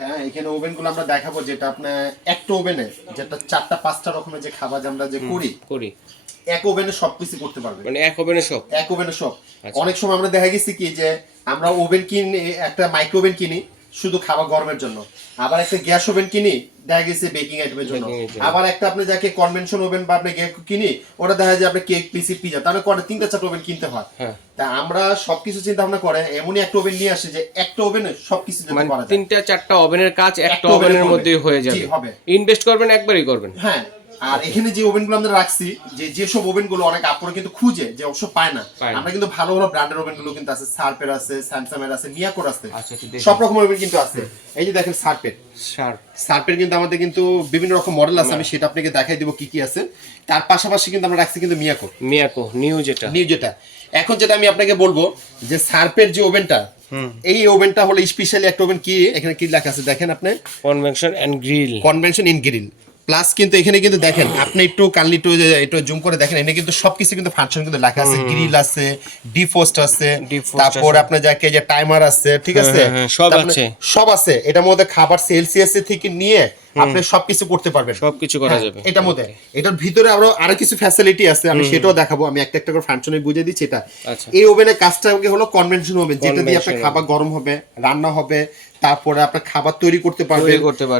হ্যাঁ, এখানে ওভেনগুলো আমরা দেখাবো যেটা আপনার একটা ওভেনে যেটা 4টা 5টা রকমের যে খাবার আমরা যে করি এক ওভেনে সবকিছু করতে পারবে, মানে এক ওভেনে সব। অনেক সময় আমরা দেখা গেছে কি যে আমরা ওভেন কিনি, একটা মাইক্রো ওভেন কিনি শুধু খাবার গরমের জন্য, আবার একটা গ্যাস ওভেন কিনি দেখা গেছে বেকিং আইটেমের জন্য, আবার একটা আপনি যাকে কনভেনশন ওভেন বা আপনি কিনি ওটা দেখা যায় আপনি কেক পিসি পিজা, তাহলে করে 3টা 4টা ওভেন কিনতে হয়। তা আমরা সবকিছু চিন্তা ভাবনা করে এমনই একটা ওভেন নিয়ে আসে যে একটা ওভেনে সবকিছু দিতে মানে পারা যায়, 3টা 4টা ওভেনের কাজ একটা ওভেনের মধ্যেই হয়ে যাবে। ইনভেস্ট করবেন একবারই করবেন। হ্যাঁ, আর এখানে যে ওভেনগুলো আমরা রাখছি যেসব ওভেনগুলো অনেক আপুরা কিন্তু খুঁজে যে অবশ্য পায় না, আমরা কিন্তু ভালো ভালো ব্র্যান্ডের ওভেনগুলো কিন্তু আছে, সার্পের আছে, স্যামসাং এর আছে, মিয়াকোর আছে, সব রকমের ওভেন কিন্তু আছে। এই যে দেখেন সার্পের কিন্তু আমাদের কিন্তু বিভিন্ন রকম মডেল আছে, আমি সেটা আপনাকে দেখাই দিব কি কি আছে। তার পাশাপাশি কিন্তু আমরা রাখছি কিন্তু মিয়াকো নিউ যেটা। এখন যেটা আমি আপনাকে বলবো যে সার্পের যে ওভেনটা, এই ওভেনটা হলো স্পেশালি একটা ওভেন, কি এখানে কি লেখা আছে দেখেন আপনি, কনভেনশন ইন গ্রিল প্লাস। কিন্তু এখানে কিন্তু দেখেন আপনি একটু কাইন্ডলি একটু জুম করে দেখেন, এখানে কিন্তু সবকিছু কিন্তু ফাংশন কিন্তু লেখা আছে, গ্রিল আছে, ডিফ্রস্ট আছে, তারপর আপনার যাকে যে টাইমার আছে, ঠিক আছে, সব আছে। এটার মধ্যে খাবার সেলসিয়াস থেকে নিয়ে আপনি সবকিছু করতে পারবেন, সবকিছু করা যাবে এটার মধ্যে। এটার ভিতরে আরো কিছু ফ্যাসিলিটি আছে, আমি সেটাও দেখাবো, আমি একটা করে ফাংশনে বুঝিয়ে দিচ্ছি। এটা এই ওভেনের কাজটা হলো কনভেনশন ওভেন, যেটা দিয়ে আপনার খাবার গরম হবে, রান্না হবে, তারপরে আপনার খাবার তৈরি করতে পারবেন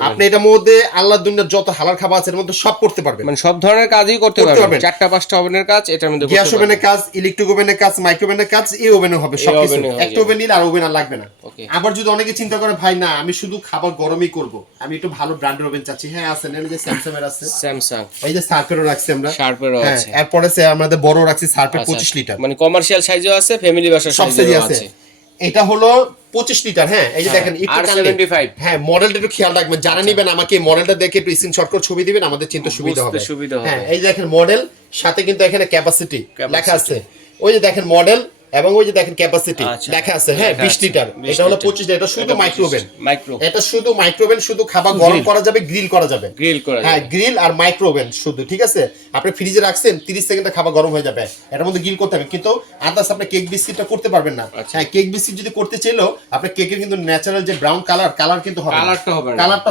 আপনি। এটার মধ্যে আল্লাহর দুনিয়ার যত হালাল খাবার আছে এর মধ্যে সব করতে পারবেন, মানে সব ধরনের কাজই করতে পারবেন। 4টা 5টা ওভেনের কাজ এটার মধ্যে, গ্যাস ওভেনের কাজ, ইলেকট্রিক ওভেনের কাজ, মাইক্রো ওভেনের কাজ, এই ওভেনে হবে সবকিছু। একটা ওভেন নিলে আর ওভেন আর লাগবে না। আবার যদি অনেকে চিন্তা করে ভাই না আমি শুধু খাবার গরমই করব, আমি একটু ভালো ব্র্যান্ডের ওভেন চাচ্ছি, হ্যাঁ আছে, এই যে স্যামসাং এর আছে, এই যে সার্পেরও রাখছি আমরা, আছে, এরপরে আমাদের বড় রাখছি সার্পের 25 লিটার, মানে কমার্শিয়াল সাইজও আছে, ফ্যামিলি বাসার সাইজও আছে। এটা হলো 25 লিটার। হ্যাঁ, এই যে দেখেন R75। হ্যাঁ, মডেলটা একটু খেয়াল রাখবেন, যারা নেবেন আমাকে এই মডেলটা দেখে একটু স্ক্রিনশট করে ছবি দিবেন, আমাদের চিন্তা সুবিধা হবে। হ্যাঁ, এই যে দেখেন মডেল, সাথে কিন্তু এখানে ক্যাপাসিটি লেখা আছে, ওই যে দেখেন মডেল এবং ওই যে দেখেন ক্যাপাসিটি লেখা আছে। হ্যাঁ, 20 লিটার, এটা হলো 25 লিটার। এটা শুধু মাইক্রো ওভেন, এটা শুধু মাইক্রো ওভেন, শুধু খাবার গরম করা যাবে, গ্রিল করা যাবে। হ্যাঁ, গ্রিল আর মাইক্রো ওভেন শুধু, ঠিক আছে। আপনি ফ্রিজে রাখছেন 30 সেকেন্ডে খাবার গরম হয়ে যাবে, এটার মধ্যে গ্রিল করতে হবে, কিন্তু আদার্স আপনি কেক বিস্কিটটা করতে পারবেন না। হ্যাঁ, কেক বিস্কিট যদি করতে চাইলেও আপনার কেকের কিন্তু ন্যাচারাল যে ব্রাউন কালার কিন্তু হবে, কালারটা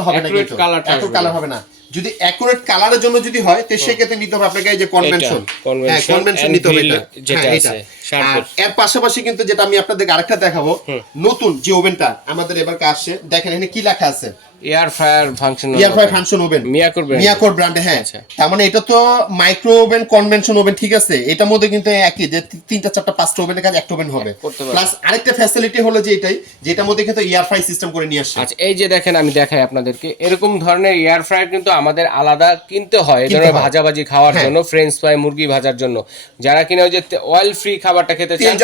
হবে না, কিন্তু একটু কালার হবে না। যদি অ্যাকুরেট কালারের জন্য যদি হয় তো সেক্ষেত্রে নিতে হবে আপনাকে এই যে কনভেনশন, হ্যাঁ কনভেনশন নিতে হবে এটা, এটা। এর পাশাপাশি কিন্তু যেটা আমি আপনাদেরকে আরেকটা দেখাবো, নতুন যে ওভেনটা আমাদের এবার আসছে, দেখেন এখানে কি লেখা আছে, এয়ার ফ্রায়ার ফাংশন ওভেন, মিয়াকোর ব্র্যান্ড। হ্যাঁ, তার মানে এটা তো মাইক্রো ওভেন, কনভেনশন ওভেন, ঠিক আছে। এটার মধ্যে কিন্তু একই যে 3টা 4টা 5টা ওভেনের কাজ একটা ওভেন হবে, প্লাস আরেকটা ফ্যাসিলিটি হলো যে এটাই, যেটার মধ্যে কিন্তু এয়ার ফ্রাই সিস্টেম করে নিয়ে আসছে। আচ্ছা, এই যে দেখেন আমি দেখাই আপনাদেরকে, এরকম ধরনের এয়ার ফ্রায়ার কিন্তু আমাদের আলাদা কিনতে হয়, এই ধরনের ভাজাভাজি খাওয়ার জন্য, ফ্রেঞ্চ ফ্রাই, মুরগি ভাজার জন্য। যারা কিনা ওই যে অয়েল ফ্রি খাবারটা খেতে চান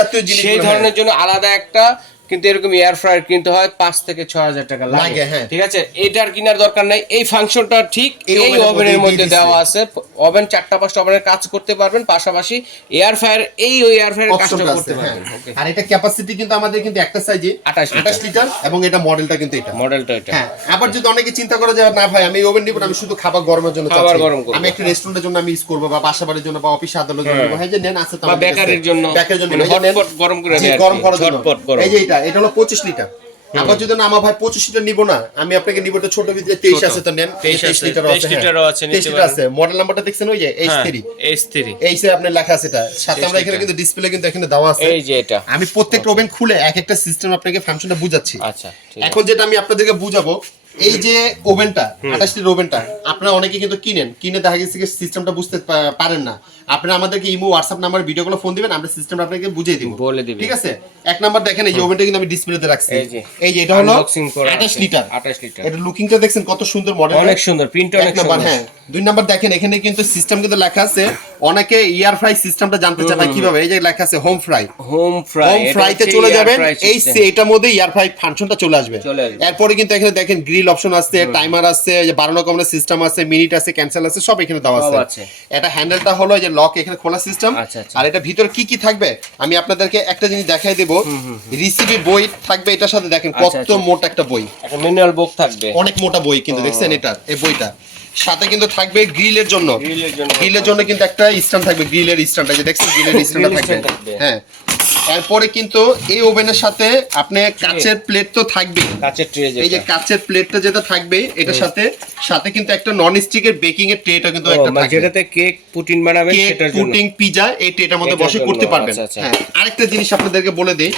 সেই ধরনের জন্য আলাদা একটা কিন্তু এরকম এয়ার ফ্রায়ার কিনতে হয় 5 থেকে 6,000 টাকা লাগে। ঠিক আছে, এটার কেনার দরকার নাই, এই ফাংশনটা ঠিক এই ওভেনের মধ্যে দেওয়া আছে। ওভেন 4টা 5টা ওভেনের কাজ করতে পারবেন, পাশাপাশি এয়ার ফ্রায়ার এয়ার ফ্রায়ার কাজটা করতে পারবেন। আর এটা ক্যাপাসিটি কিন্তু আমাদের কিন্তু একটা সাইজে 28 লিটার, এবং এটা মডেলটা কিন্তু এটা। হ্যাঁ, আবার যদি অনেকে চিন্তা করে যে না ভাই আমি ওভেন নিব না, আমি শুধু খাবার গরমের জন্য চাচ্ছি, আমি একটা রেস্টুরেন্টের জন্য আমি ইউজ করব, বা বাসাবাড়ির জন্য, বা অফিস আদালতের জন্য, হ্যাঁ যে নেন আছে তো, বা বেকারের জন্য হটপট গরম করে দেয়, গরম করার জন্য। এই যে এটা হলো 25 লিটার। আবার যদি না আমার ভাই 25 লিটার নিব না, আমি আপনাকে নিব তো ছোট ভিতরে 23 আছে তো নেন, 23 লিটারও আছে, 23 লিটার আছে। মডেল নাম্বারটা দেখছেন ওই যে H3 এই যে আপনার লেখা আছে, এটা সাথে আমরা এখানে কিন্তু ডিসপ্লে কিন্তু এখানে দেওয়া আছে। এই যে এটা আমি প্রত্যেকটা ওভেন খুলে এক একটা সিস্টেম আপনাকে ফাংশনটা বুঝাচ্ছি। আচ্ছা, এখন যেটা আমি আপনাদেরকে বুঝাবো, এই যে ওভেনটা 28 লিটার ওভেনটা আপনারা অনেকে কিন্তু কিনে দেখা গেছে সিস্টেমটা বুঝতে পারেন না, আপনারা আমাদেরকে ইমো হোয়াটসঅ্যাপ নাম্বার ভিডিও কলে ফোন দিবেন, আমরা সিস্টেমটা আপনাকে বুঝিয়ে দিব, বলে দিব। ঠিক আছে। এক নাম্বার দেখেন এই যে ওভেনটা কিন্তু আমি ডিসপ্লেতে রাখছি, এই যে এটা হলো 28 লিটার। এটা লুকিংটা দেখছেন কত সুন্দর, মডেল অনেক সুন্দর, প্রিন্ট অনেক সুন্দর। হ্যাঁ, দুই নাম্বার দেখেন এখানে কিন্তু সিস্টেম কিন্তু লেখা আছে, অনেকে এয়ার ফ্রাই সিস্টেমটা জানতে চায় ভাই কিভাবে, এই যে লেখা আছে হোম ফ্রাইতে চলে যাবেন, এটার মধ্যে এয়ার ফ্রাই ফাংশনটা চলে আসবে। এরপরে কিন্তু এখানে দেখেন গ্রিল অপশন আছে, টাইমার আছে, যে 12 রকমের সিস্টেম আছে, মিনিট আছে, ক্যান্সেল আছে, সব এখানে দেওয়া আছে। এটা হ্যান্ডেলটা হলো এই যে লক, এখানে খোলা সিস্টেম। আর এটা ভিতরে কি কি থাকবে আমি আপনাদেরকে একটা জিনিস দেখাই দেব, রিসিপি বই থাকবে এটার সাথে, দেখেন কত মোটা একটা বই, একটা ম্যানুয়াল বুক থাকবে, অনেক মোটা বই কিন্তু দেখছেন এটা, এই বইটা সাথে কিন্তু থাকবে গ্রিলের জন্য কিন্তু একটা স্ট্যান্ড থাকবে, গ্রিলের স্ট্যান্ড, এই যে দেখছেন গ্রিলের স্ট্যান্ডটা থাকবে। হ্যাঁ, এরপরে কিন্তু এই ওভেনের সাথে আপনি কাচের প্লেট তো থাকবেই, কাচের ট্রে, এই যে কাচের প্লেটটা যেটা থাকবে এটার সাথে সাথে কিন্তু একটা নন স্টিকের বেকিং এর ট্রেটা কিন্তু একটা থাকবে, যেটাতে কেক পুটিং বানাবেন সেটার জন্য, পুটিং পিজা এই ট্রেটার মধ্যে বসে করতে পারবেন। হ্যাঁ, আরেকটা জিনিস আপনাদেরকে বলে দেই,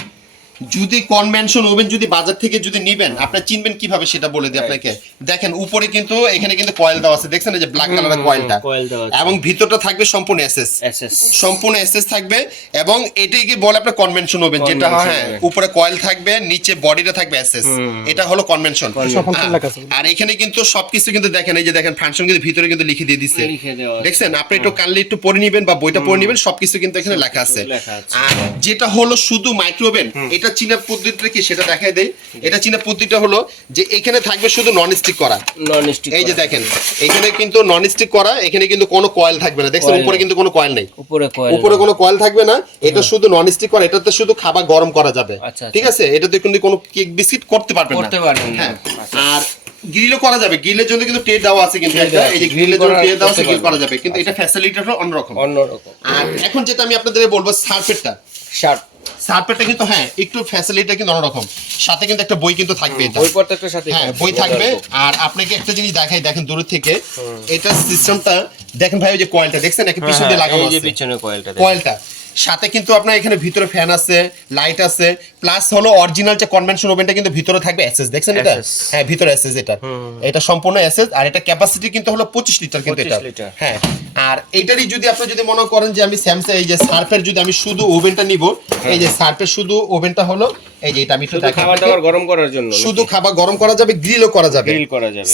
যদি কনভেনশন ওভেন যদি বাজার থেকে যদি নেবেন আপনারা চিনবেন কিভাবে সেটা বলে দিই আপনাকে। দেখেন উপরে কিন্তু এখানে কিন্তু কয়েল দেওয়া আছে, দেখছেন এই যে ব্ল্যাক কালারের কয়েলটা, এবং ভিতরটা থাকবে সম্পূর্ণ এসএস, সম্পূর্ণ এসএস থাকবে, এবং এটাই কি বলে আপনার কনভেনশন ওভেন, যেটা হ্যাঁ উপরে কয়েল থাকবে নিচে বডিটা থাকবে এসএস, এটা হলো কনভেনশন। আর এখানে কিন্তু সবকিছু কিন্তু দেখেন এই যে দেখেন ফাংশন কিন্তু ভিতরে কিন্তু লিখে দিয়ে দিচ্ছে, দেখছেন আপনি একটু কাইন্ডলি একটু পড়ে নেবেন বা বইটা পড়ে নেবেন, সবকিছু কিন্তু এখানে লেখা আছে। আর যেটা হলো শুধু মাইক্রো ওভেন, এটা চীনা পদ্ধতিটা কি সেটা দেখাই দেই। এটা চীনা পদ্ধতিটা হলো যে এখানে থাকবে শুধু নন স্টিক করা, এই যে দেখেন এখানে কিন্তু নন স্টিক করা, এখানে কিন্তু কোনো কয়েল থাকবে না, দেখছেন উপরে কিন্তু কোনো কয়েল নেই, উপরে কোনো কয়েল থাকবে না, এটা শুধু নন স্টিক করা, এটাতে শুধু খাবার গরম করা যাবে, ঠিক আছে, এটাতে কিন্তু কোনো কেক বিস্কিট করতে পারবেন না। হ্যাঁ, আর গ্রিলও করা যাবে, গ্রিলের জন্য কিন্তু ট্রে দেওয়া আছে, কিন্তু এটা এই যে গ্রিলের জন্য ট্রে দেওয়া আছে, গ্রিল করা যাবে, কিন্তু এটা ফ্যাসিলিটিটা অন্যরকম। আর এখন যেটা আমি আপনাদের বলবো সার্ফেরটা, সার্ফেরটা কিন্তু হ্যাঁ একটু ফ্যাসিলিটিটা কিন্তু অন্যরকম, সাথে কিন্তু একটা বই কিন্তু থাকবে, এটা বই পড়তে সাথে হ্যাঁ বই থাকবে। আর আপনাকে একটা জিনিস দেখাই, দেখেন দূর থেকে এটা সিস্টেমটা দেখেন ভাই, ওই যে কয়েলটা দেখছেন নাকি পিছন দিয়ে লাগানো আছে, পিছনে কয়েলটা সাথে কিন্তু আপনার এখানে ভিতরে ফ্যান আছে, লাইট আছে, প্লাস হলো অরিজিনাল যে কনভেনশন ওভেনটা কিন্তু ভিতরে থাকবে এসএস, দেখছেন এটা হ্যাঁ ভিতরে এসএস, এটা সম্পূর্ণ এসএস, আর এটা ক্যাপাসিটি কিন্তু হলো 25 লিটার কিন্তু এটা। হ্যাঁ, আর এইটারই যদি আপনি যদি মনে করেন যে আমি স্যামসাং এই যে সার্ফের যদি আমি শুধু ওভেনটা নিব, এই যে সার্ফের শুধু ওভেনটা হলো এই যে এটা আমি একটু দেখাই, খাবার দাবার গরম করার জন্য, শুধু খাবার গরম করা যাবে, গ্রিলও করা যাবে,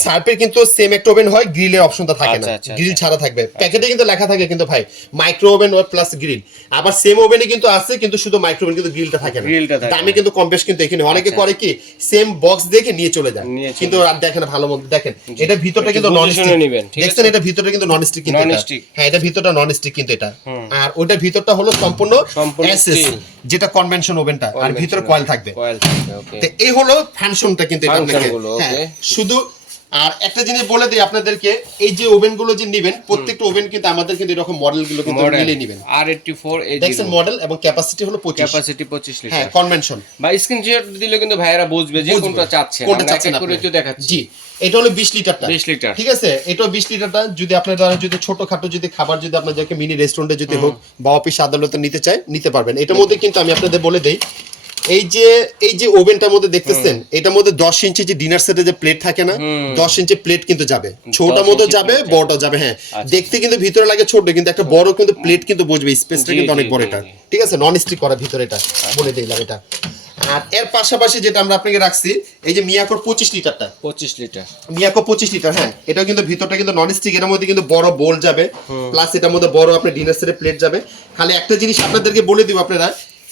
সার্ফের কিন্তু সেম একটা ওভেন হয়, গ্রিলের অপশনটা থাকে না, গ্রিল ছাড়া থাকবে, প্যাকেটে কিন্তু লেখা থাকে কিন্তু ভাই মাইক্রো ওভেন প্লাস গ্রিল, আবার সেম ওভেনে কিন্তু আছে কিন্তু শুধু মাইক্রো ওভেন, কিন্তু গ্রিলটা থাকে না, দামে কিন্তু কম বেশ কিন্তু এখানে অনেকে করে কি সেম বক্স দেখে নিয়ে চলে যায়, কিন্তু আর দেখেন ভালো মতো দেখেন এটা ভিতরটা কিন্তু নন স্টিক, দেখছেন এটা ভিতরটা কিন্তু নন স্টিক, কিন্তু হ্যাঁ এটা ভিতরটা নন স্টিক কিন্তু এটা, আর ওইটার ভিতরটা হলো সম্পূর্ণ এসএস যেটা কনভেনশন ওভেনটা, আর ভিতরে কয়েল থাকবে। তো এই হলো ফাংশনটা কিন্তু এটা আপনাকে, হ্যাঁ শুধু। আর একটা জিনিস বলে দিই আপনাদেরকে, এই যে ওভেন গুলো যে নেবেন প্রত্যেকটা ওভেন কিন্তু আমাদের কিন্তু এরকম মডেল গুলো কিন্তু মিলে নেবেন, R84 দেখছেন মডেল, এবং ক্যাপাসিটি হলো 25 লিটার, হ্যাঁ কনভেনশন। বা স্ক্রিনশট দিলে কিন্তু ভাইরা বুঝবে যে কোনটা চাচ্ছেন, কোনটা চাচ্ছেন আপনি, একটু দেখাচ্ছি। জি, এটা হলো 20 লিটারটা, 20 লিটার, ঠিক আছে, এটা 20 লিটারটা যদি আপনারা যদি ছোটখাটো যদি খাবার যদি আপনাদেরকে মিনি রেস্টুরেন্টে যদি হোক বা অফিস আদালতে নিতে চাই নিতে পারবেন। এটার মধ্যে কিন্তু আমি আপনাদের বলে দেই, এই যে ওভেনটার মধ্যে দেখতেছেন এটার মধ্যে 10 ইঞ্চি যে ডিনার সেটে যে প্লেট থাকে না, 10 ইঞ্চি প্লেট কিন্তু যাবে, ছোটটার মধ্যে যাবে বড়টাও যাবে, হ্যাঁ দেখতে কিন্তু ভিতরে লাগে ছোট কিন্তু একটা বড় কিন্তু প্লেট কিন্তু বসবে, স্পেসটা কিন্তু অনেক বড় এটা, ঠিক আছে, নন স্টিক করা ভিতরে এটা বলে দিলাম এটা। আর এর পাশাপাশি যেটা আমরা আপনাকে রাখছি এই যে মিয়াকোর 25 লিটারটা, 25 লিটার মিয়াকো 25 লিটার, হ্যাঁ এটাও কিন্তু ভিতরটা কিন্তু নন স্টিক, এর মধ্যে কিন্তু বড় বোল যাবে, প্লাস এটার মধ্যে বড় আপনার ডিনার সেটের প্লেট যাবে। খালি একটা জিনিস আপনাদেরকে বলে দিব, আপনারা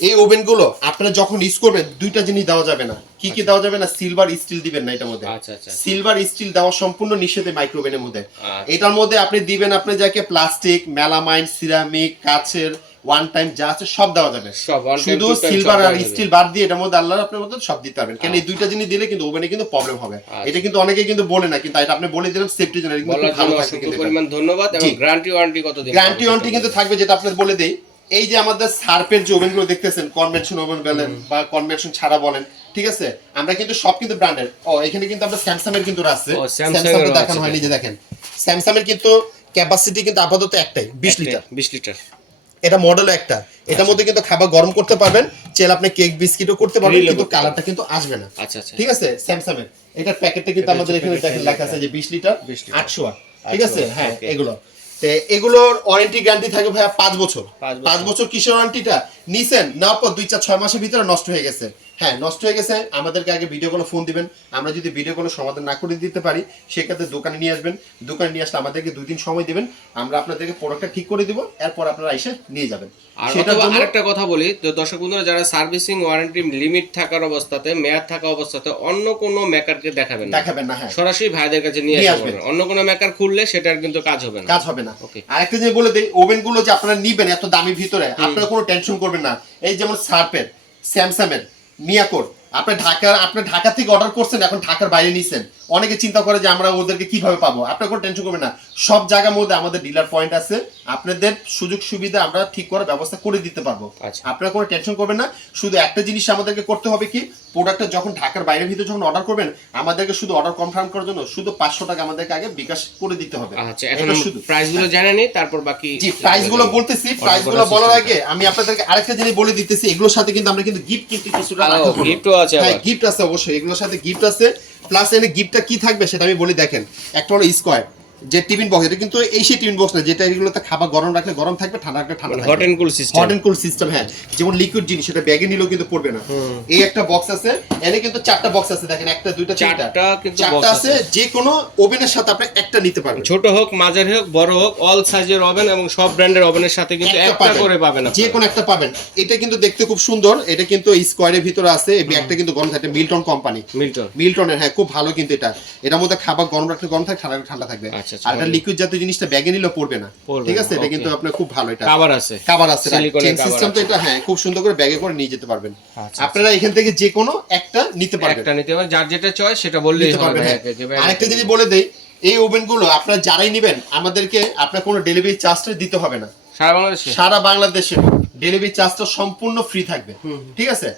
এই ওভেন গুলো আপনারা যখন ইউজ করবেন দুইটা জিনিস দেওয়া যাবে না, কি কি দেওয়া যাবে না, সিলভার স্টিল দিবেন না এটার মধ্যে, সিলভার স্টিল দেওয়া সম্পূর্ণ নিষেধ মাইক্রো ওভেনের মধ্যে। এটার মধ্যে আপনি দিবেন আপনি যাকে প্লাস্টিক, মেলামাইন, সিরামিক, কাচের ওয়ান টাইম যা আছে সব দেওয়া যাবে, শুধু সিলভার আর স্টিল বাদ দিয়ে এটার মধ্যে আল্লাহর আপনার মধ্যে সব দিতে পারবেন, কেন এই দুইটা জিনিস দিলে কিন্তু ওভেনে কিন্তু প্রবলেম হবে। এটা কিন্তু অনেকে কিন্তু বলে না, কিন্তু এটা আপনি বলে দিলাম সেফটির জন্য, কিন্তু ভালো থাকবে কিন্তু পরিমাণ ধন্যবাদ। এবং গ্যারান্টি ওয়ারেন্টি কত দিন? গ্যারান্টি ওয়ারেন্টি কিন্তু থাকবে, যেটা আপনাদের বলে দেই, এই যে আমাদের সার্ফের যে ওভেনগুলো দেখতেছেন কনভেনশন ওভেন বলেন বা কনভেনশন ছাড়া বলেন, ঠিক আছে, আমরা কিন্তু সব কিন্তু ব্র্যান্ডের, এখানে কিন্তু আমরা স্যামসাং এর কিন্তু আছে, স্যামসাং এর দেখানো হয়নি, যে দেখেন স্যামসাং এর কিন্তু ক্যাপাসিটি কিন্তু আপাতত একটাই 20 লিটার, 20 লিটার, এটা মডেলও একটা, এটার মধ্যে কিন্তু খাবার গরম করতে পারবেন, চাইলে আপনি কেক বিস্কিটও করতে পারবেন, কিন্তু কালারটা কিন্তু আসবে না, ঠিক আছে। স্যামসাং এর এটার প্যাকেটটা কিন্তু আমাদের এখানে দেখেন লেখা আছে যে 20 লিটার 800 ওয়াট, ঠিক আছে, হ্যাঁ এগুলো এগুলোর ওয়ারেন্টি গ্যারান্টি থাকবে ভাইয়া 5 বছর। 5 বছর কিসের ওয়ারেন্টিটা নিছেন না, পর 2-4-6 মাসের ভিতরে নষ্ট হয়ে গেছে, হ্যাঁ নষ্ট হয়ে গেছে, আমাদেরকে আগে ভিডিও কলে ফোন দিবেন, আমরা যদি ভিডিও কলে সমাধান না করে দিতে পারি সেক্ষেত্রে দোকানে নিয়ে আসবেন, দোকানে নিয়ে আসলে আমাদেরকে 2 দিন সময় দিবেন, আমরা আপনাদেরকে প্রোডাক্টটা ঠিক করে দিব, এরপর আপনারা এসে নিয়ে যাবেন। আর আরেকটা কথা বলি, তো দর্শক বন্ধুরা যারা সার্ভিসিং ওয়ারেন্টি লিমিট থাকার অবস্থাতে, মেয়াদ থাকা অবস্থাতে অন্য কোনো মেকারকে দেখাবেন না, হ্যাঁ সরাসরি ভাইদের কাছে নিয়ে আসবেন, অন্য কোনো মেকার খুললে সেটার কিন্তু কাজ হবে না। আরেকটা যে বলে দেই, ওভেন গুলো যে আপনারা নিবেন এত দামি ভিতরে আপনারা কোনো টেনশন করবেন না, এই যেমন সার্ফের, স্যামসাং এর, মিয়াকোর, আপনি ঢাকা থেকে অর্ডার করছেন, এখন ঢাকার বাইরে নিছেন, অনেকে চিন্তা করে যে আমরা ওদেরকে কিভাবে পাবো, আপনার কোনো টেনশন করবেন না, সব জায়গার মধ্যে আমাদের ডিলার পয়েন্ট আছে, আপনাদের সুযোগ সুবিধা আমরা ঠিক করে ব্যবস্থা করে দিতে পারবো। আপনারা কোনো টেনশন করবেন না, শুধু একটা জিনিস আমাদেরকে করতে হবে কি, প্রোডাক্টটা যখন ঢাকার বাইরের ভিতরে যখন অর্ডার করবেন আমাদেরকে শুধু অর্ডার কনফার্ম করার জন্য শুধু 500 টাকা আমাদেরকে আগে বিকাশ করে দিতে হবে। আচ্ছা, এখন শুধু প্রাইসগুলো জানেন, তারপর বাকি জি প্রাইসগুলো বলতেছি। প্রাইসগুলো বলার আগে আমি আপনাদেরকে আরেকটা জিনিস বলে দিতেছি, এগুলোর সাথে কিন্তু আমরা কিন্তু গিফট কিন্তু কিছুটা রাখা হবে। গিফটও আছে, হ্যাঁ গিফট আছে অবশ্যই, এগুলোর সাথে গিফট আছে। প্লাস এর গিফটটা কি থাকবে সেটা আমি বলি, দেখেন একটা হলো স্কয়ার যে টিফিন বক্স, এটা কিন্তু এই সেই টিফিন বক্স না যেটা এগুলোতে খাবার গরম রাখলে গরম থাকবে, ঠান্ডা রাখলে ঠান্ডা থাকবে, hot and cool system. Hot and cool system, হ্যাঁ যেমন লিকুইড জিনিস সেটা ব্যাগে নিলেও কিন্তু পড়বে না। এই একটা বক্স আছে, এনে কিন্তু 4টা বক্স আছে, দেখেন একটা দুইটা চারটা কিন্তু চারটা আছে, যে কোনো ওভেনের সাথে আপনি একটা নিতে পারবেন, ছোট হোক মাঝারি হোক বড় হোক, অল সাইজের ওভেন এবং সব ব্র্যান্ডের ওভেনের সাথে কিন্তু একটা করে পাবেন, যে কোনো একটা পাবেন। এটা কিন্তু দেখতে খুব সুন্দর, এটা কিন্তু স্কয়ারের ভিতরে আছে, এই ব্যাগটা কিন্তু গরম থাকে, মিল্টন কোম্পানি, মিল্টনের, হ্যাঁ খুব ভালো কিন্তু এটা, এটার মধ্যে খাবার গরম রাখলে গরম থাকে, ঠান্ডা ঠান্ডা থাকবে। আর এটা লিকুইড জাতীয় জিনিসটা ব্যাগে নিলে পড়বে না, ঠিক আছে, এটা কিন্তু আপনার খুব ভালো, এটা কভার আছে চেইন সিস্টেম তো এটা, হ্যাঁ খুব সুন্দর করে ব্যাগে করে নিয়ে যেতে পারবেন। আপনারা এখান থেকে যে কোনো একটা নিতে পারবেন, যার যেটা চয়েস সেটা বললেই হবে। আরেকটা জিনিস বলে দেই, এই ওভেনগুলো আপনারা যারাই নেবেন আমাদেরকে আপনার কোনো ডেলিভারি চার্জটা দিতে হবে না, সারা বাংলাদেশে ডেলিভারি চার্জটা সম্পূর্ণ ফ্রি থাকবে, ঠিক আছে।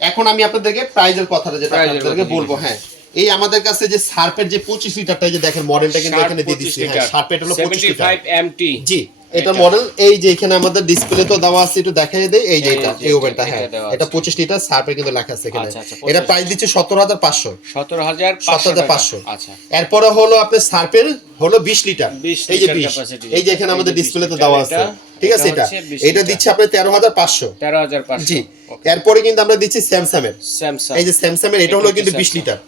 এখন আমি আপনাদেরকে প্রাইজের কথাটা যেটা আপনাদেরকে বলবো, হ্যাঁ এই আমাদের কাছে যে শার্পের যে 25 লিটারটা যে দেখেন মডেলটা কিন্তু এখানে দিয়ে দিচ্ছি, হ্যাঁ শার্পের হলো 25 লিটার এমটি, জি এটা মডেল, এই যে এখানে আমাদের ডিসপ্লে তো দেওয়া আছে, একটু দেখাই দেই, এই যে এটা এই ওভেনটা, হ্যাঁ এটা 25 লিটার শার্পের কিন্তু লেখা আছে এখানে, এটা প্রাইস দিচ্ছে 17500। আচ্ছা এরপরে হলো আপনার শার্পের হলো 20 লিটার, এই যে 20, এই যে এখানে আমাদের ডিসপ্লেতে দেওয়া আছে, ঠিক আছে, এটা দিচ্ছে আপনার 13500, জি। এরপরে কিন্তু আমরা দিচ্ছি স্যামসাং এর, এই যে স্যামসাং এর, এটা হলো কিন্তু 20 লিটার,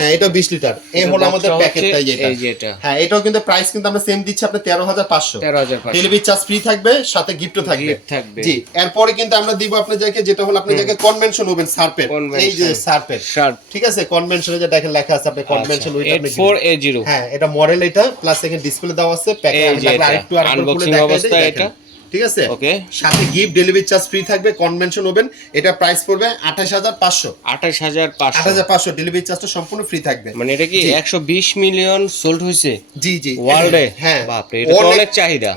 হ্যাঁ এটা 20 লিটার, এই হলো আমাদের প্যাকেটটা, এই যেটা, হ্যাঁ এটাও কিন্তু প্রাইস কিন্তু আমরা সেম দিচ্ছি আপনার 13500, ডেলিভারি চার্জ ফ্রি থাকবে, সাথে গিফটও থাকবে, জি। এরপরে কিন্তু আমরা দিব আপনার যাকে, যেটা হলো আপনার যাকে কনভেনশন ওভেন শার্পের, এই যে শার্পের, ঠিক আছে, কনভেনশনে যে দেখেন লেখা আছে আপনি কনভেনশন ওইটা, 8480, হ্যাঁ এটা মডেল, এটা প্লাস এখানে ডিসপ্লে দেওয়া আছে, প্যাকেট আরেকটু খুলে দেখাই এটা, ঠিক আছে, সাথে গিফট, ডেলিভারি চার্জ ফ্রি থাকবে, কনভেনশন ওভেন, এটা প্রাইস পড়বে 28500, ডেলিভারি চার্জটা সম্পূর্ণ ফ্রি থাকবে। মানে এটা কি 120 মিলিয়ন সোল্ড হইছে, জি জি ওয়ার্ল্ডে, হ্যাঁ বাপ রে, এটা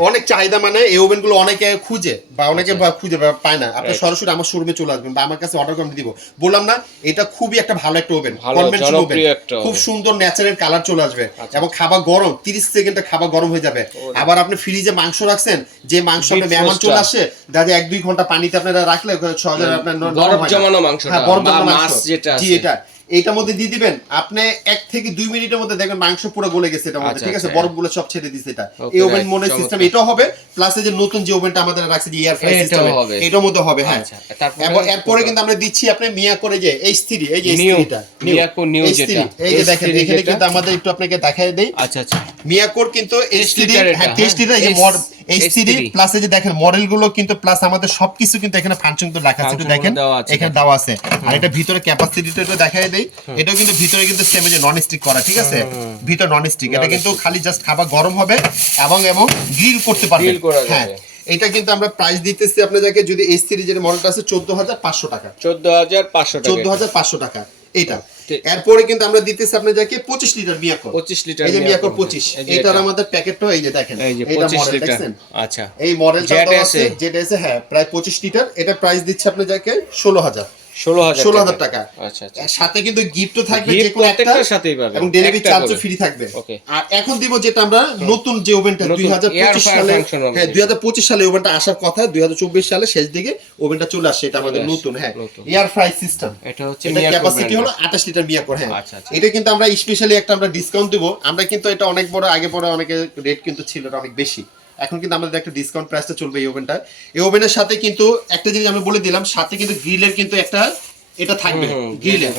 অনেক চাহিদা, মানে এই ওভেনগুলো অনেকে খুঁজে বা অনেকে খুঁজে পায় না, আপনি সরাসরি আমার শোরুমে চলে আসবেন বা আমার কাছে অর্ডার করে দিব, বললাম না এটা খুবই একটা ভালো একটা ওভেন, কনভেনশন ওভেন, খুব সুন্দর ন্যাচারাল কালার চলে আসবে, এবং খাবার গরম 30 সেকেন্ডে খাবার গরম হয়ে যাবে। আবার আপনি ফ্রিজে মাংস রাখছেন, যে মাংস মেহমান চলে আসে, দাদা 1-2 ঘন্টা পানিতে আপনারা রাখলে সহজে আপনার বরফ জমানো মাংসটা বা মাছ যেটা আছে, জি এটার মধ্যে দিয়ে দিবেন, আপনি 1 থেকে 2 মিনিটের মধ্যে দেখবেন মাংস পুরো গলে গেছে এটার মধ্যে, ঠিক আছে, বরফগুলো সব ছেড়ে দিয়েছে, এটা এই ওভেন মনে সিস্টেম এটাও হবে, প্লাস এই যে নতুন যে ওভেনটা আমাদের রাখছে যে এয়ার ফ্রাই সিস্টেম, এটার মধ্যে হবে, হ্যাঁ। এরপরে কিন্তু আমরা দিচ্ছি আপনি মিয়াকোরে যে H3, এই যে H3টা মিয়াকো নিউ, যেটা এই যে দেখেন এখানে কিন্তু আমাদের একটু আপনাকে দেখায় দেই, আচ্ছা মিয়াকোর কিন্তু H3, হ্যাঁ H3টা এই মডেল H3 প্লাস এই যে দেখেন মডেলগুলো কিন্তু প্লাস আমাদের সবকিছু কিন্তু এখানে ফাংশন তো লেখা আছে, দেখেন এখানে দেওয়া আছে, আর এটা ভিতরে ক্যাপাসিটিটা একটু দেখায় দেই, এটাও কিন্তু ভিতরে কিন্তু সেম যে নন স্টিক করা, ঠিক আছে, ভিতর নন স্টিক, এটা কিন্তু খালি জাস্ট খাবার গরম হবে এবং গ্রিল করতে পারবেন, হ্যাঁ। এটা কিন্তু আমরা প্রাইস দিতেছি আপনাদেরকে, যদি H3 যেটা মডেলটা আছে 14500 টাকা, 14500 টাকা এটা। এরপরে কিন্তু আমরা দিতেছি আপনাদেরকে 25 লিটার মিয়াকোর, 25 লিটার, এই যে মিয়াকোর 25, এটার আমাদের প্যাকেটটা এই যে দেখেন, এটা মডেল দেখছেন, আচ্ছা এই মডেলটা আছে যেটা আছে, হ্যাঁ প্রায় 25 লিটার, এটা প্রাইস দিচ্ছে আপনাদেরকে 16000 টাকা, আচ্ছা সাথে কিন্তু গিফটও থাকবে, যে কোনো একটা সাথেই পাবেন, এবং ডেলিভারি চার্জও ফ্রি থাকবে। আর এখন দিব যেটা আমরা নতুন যে ওভেনটা 2025 সালে, হ্যাঁ 2025 সালে ওভেনটা আসার কথা, 2024 সালে শেষ দিকে ওভেনটা চলে আসছে, এটা আমাদের নতুন, হ্যাঁ এয়ার ফ্রাই সিস্টেম, এটা হচ্ছে ক্যাপাসিটি হলো 28 লিটার মিয়াকোর, হ্যাঁ এটা কিন্তু আমরা স্পেশালি একটা আমরা ডিসকাউন্ট দিব, আমরা কিন্তু এটা অনেক বড় আগে পরে অনেকে রেট কিন্তু ছিল এটা অনেক বেশি, এখন কিন্তু আমাদের একটা ডিসকাউন্ট প্রাইসটা চলবে এই ওভেনটা। এই ওভেনের সাথে কিন্তু একটা জিনিস আমি বলে দিলাম, সাথে কিন্তু গ্রিলের কিন্তু একটা এটা থাকবে, গ্রিলের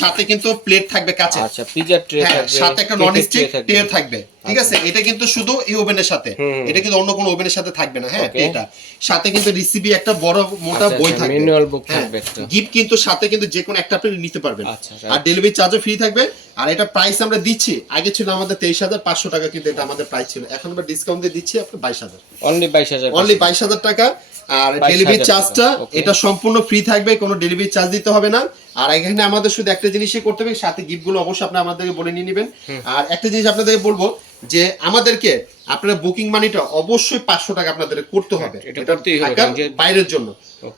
সাথে কিন্তু প্লেট থাকবে কাঁচের, আচ্ছা পিজা ট্রে থাকবে, সাথে একটা ননস্টিক ট্রে থাকবে, ঠিক আছে, এটা কিন্তু শুধু এই ওভেনের সাথে, এটা কিন্তু অন্য কোনো ওভেনের সাথে থাকবে না, হ্যাঁ এটা সাথে কিন্তু রিসিপি একটা বড় মোটা বই থাকবে, ম্যানুয়াল বুক থাকবে, গিফট কিন্তু সাথে কিন্তু যে কোনো একটা আপনি নিতে পারবেন, আর ডেলিভারি চার্জও ফ্রি থাকবে। আর এটা প্রাইস আমরা দিচ্ছি, আগে ছিল আমাদের 23500 টাকা, কিন্তু এটা আমাদের প্রাইস ছিল, এখন আমরা ডিসকাউন্ট দিয়ে দিচ্ছি আপনি 22000, অনলি 22000 টাকা। আর ডেলিভারি চার্জটা এটা সম্পূর্ণ ফ্রি থাকবে, কোনো ডেলিভারি চার্জ দিতে হবে না। আর এখানে আমাদের শুধু একটা জিনিসই করতে হবে, সাথে গিফট গুলো অবশ্যই আপনি আমাদেরকে বলে নিয়ে নেবেন। আর একটা জিনিস আপনাদেরকে বলবো যে আমাদেরকে আপনার বুকিং মানিটা অবশ্যই 500 টাকা আপনাদের করতে হবে, এটা করতেই হবে ঢাকার বাইরের জন্য।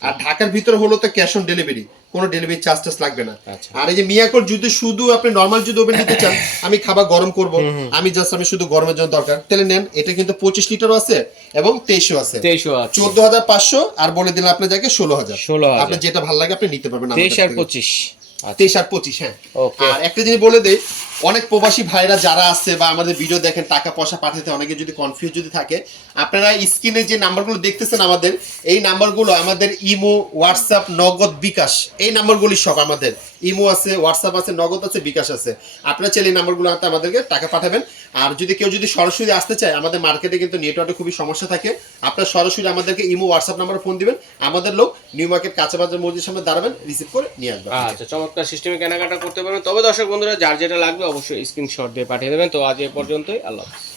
আর ঢাকার ভিতরে হলো তো ক্যাশ অন ডেলিভারি, কোনো ডেলিভারি চার্জ লাগবে না। আর এই যে মিয়াকোর যদি শুধু আপনি নরমাল যদি ওভেন নিতে চান, আমি খাবার গরম করব, আমি শুধু গরমের জন্য দরকার, তাহলে নেন। এটা কিন্তু 25 লিটারও আছে এবং 23ও আছে। 14,500 আর বলে দিলাম আপনি যাকে 16,000। আপনি যেটা ভালো লাগে আপনি নিতে পারবেন। 23 আর 25, 23 আর 25, হ্যাঁ। আর একটা জিনিস বলে দেই, অনেক প্রবাসী ভাইরা যারা আছে বা আমাদের ভিডিও দেখেন, টাকা পয়সা পাঠাতে অনেকে যদি কনফিউজ যদি থাকে, আপনারা স্ক্রিনে যে নাম্বারগুলো দেখতেছেন আমাদের, এই নাম্বারগুলো আমাদের ইমো, হোয়াটসঅ্যাপ, নগদ, বিকাশ, এই নাম্বারগুলি সব আমাদের। ইমো আছে, হোয়াটসঅ্যাপ আছে, নগদ আছে, বিকাশ আছে। আপনারা চাইলে এই নাম্বারগুলো আমাদেরকে টাকা পাঠাবেন। আর যদি কেউ যদি সরাসরি আসতে চায়, আমাদের মার্কেটে কিন্তু নেটওয়ার্কে খুবই সমস্যা থাকে, আপনারা সরাসরি আমাদেরকে ইমো, হোয়াটসঅ্যাপ নাম্বারে ফোন দিবেন, আমাদের লোক নিউ মার্কেট কাঁচা বাজার মসজিদের সামনে দাঁড়াবেন, রিসিভ করে নিয়ে আসবেন। আচ্ছা, চমৎকার সিস্টেমে কেনাকাটা করতে পারবেন। তবে দর্শক বন্ধুরা, যার যেটা লাগবে অবশ্যই স্ক্রিনশট দিয়ে পাঠিয়ে দেবেন। তো আজ এ পর্যন্তই, আল্লাহ হাফেজ।